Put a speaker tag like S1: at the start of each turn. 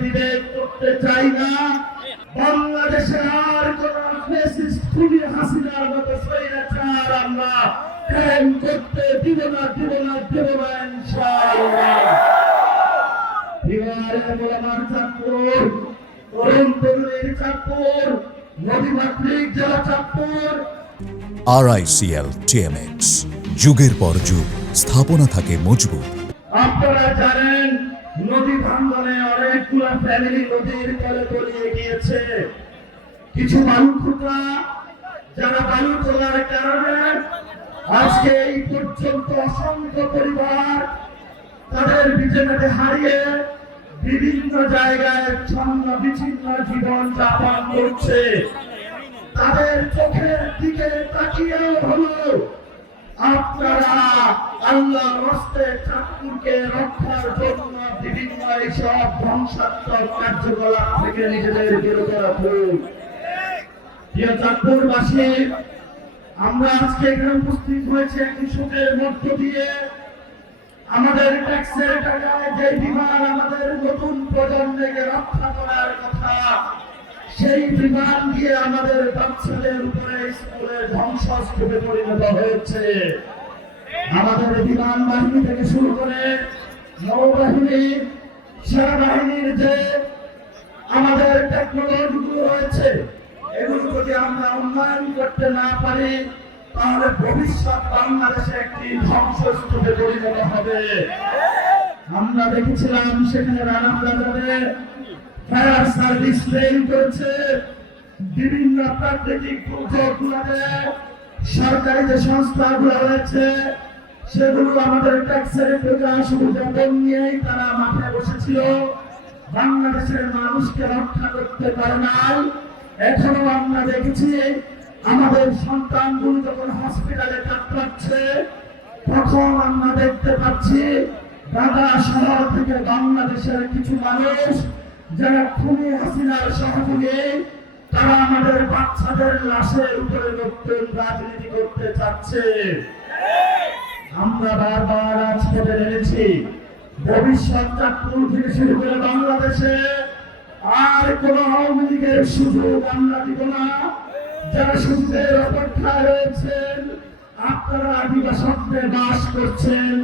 S1: Debate করতে চাই না। বাংলাদেশে আর কোন খুনি হাসিনার মতো স্বৈরাচার আমরা কায়েম করতে দিব না দিব না দিব না ইনশাআল্লাহ। বিহারে মোলামার চাঁদপুর তরুণ তরুণীর চাঁদপুর নদীমাতৃক জেলা চাঁদপুর।
S2: আরআইসিএল টিএমএক্স যুগের পর যুগ স্থাপনা থাকে মজবুত।
S1: আপনারা জানেন নদী ভাঙ্গনে অনেকগুলা ফ্যামিলি নদীর তলে তলিয়ে গিয়েছে। কিছু বালু যারা বালু তোলার কারণে আজকে এই পর্যন্ত অসংখ্য পরিবার তাদের বিছানাতে হারিয়ে বিভিন্ন জায়গায় ছন্ন বিচ্ছিন্ন জীবন যাপন করছে। তাদের চোখের দিকে তাকিয়েও হলো আপনারা চাঁদপুরকে রক্ষার জন্য বিভিন্ন ধ্বংসাত্মক কার্যকলাপ থেকে নিজেদের বিরত রাখুন। প্রিয় চাঁদপুরবাসী, আমরা আজকে এখানে উপস্থিত হয়েছে একটি সুখের মধ্য দিয়ে। আমাদের ট্যাক্সের টাকায় যে বিমান আমাদের নতুন প্রজন্মকে রক্ষা করার কথা সেই বিমান দিয়ে আমাদের বাচ্চাদের উপরে স্কুলে ধ্বংসস্তূপে পরিণত হয়েছে। আমাদের বিমান বাহিনী থেকে শুরু করে নৌবাহিনী, সেনাবাহিনীর যে আমাদের টেকনোলজি গুলো রয়েছে, এগুলো যদি আমরা উন্নয়ন করতে না পারি, তাহলে ভবিষ্যৎ বাংলাদেশে একটি ধ্বংসস্তূপে পরিণত হবে। আমরা দেখেছিলাম সেখানে রানা প্লাজাতে ফায়ার সার্ভিস ট্রেন করছে। বিভিন্ন প্রাকৃতিক সরকারি যে সংস্থাগুলো রয়েছে, সেগুলো আমাদের ট্যাক্সের শুধু বেতন নিয়েই তারা মাথায় বসেছিল। বাংলাদেশের মানুষকে রক্ষা করতে পারে নাই। এখনও আমরা দেখেছি আমাদের সন্তানগুলো যখন হসপিটালে কাতরাচ্ছে, তখন আমরা দেখতে পাচ্ছি ঢাকা শহর থেকে বাংলাদেশের কিছু মানুষ যারা খুবই হাসিনার সহযোগী, তারা আমাদের বাচ্চাদের লাশের উপরে নতুন রাজনীতি করতে চাচ্ছে। আমরা বারবার আজকে এনেছি ভবিষ্যৎ চাঁদপুর থেকে শুরু করে বাংলাদেশে? আর কোন আওয়ামী লীগের সুযোগ আমরা দিব না। যারা সুযোগের অপেক্ষায় রয়েছেন, আপনারা আদিবাসত্বে বাস করছেন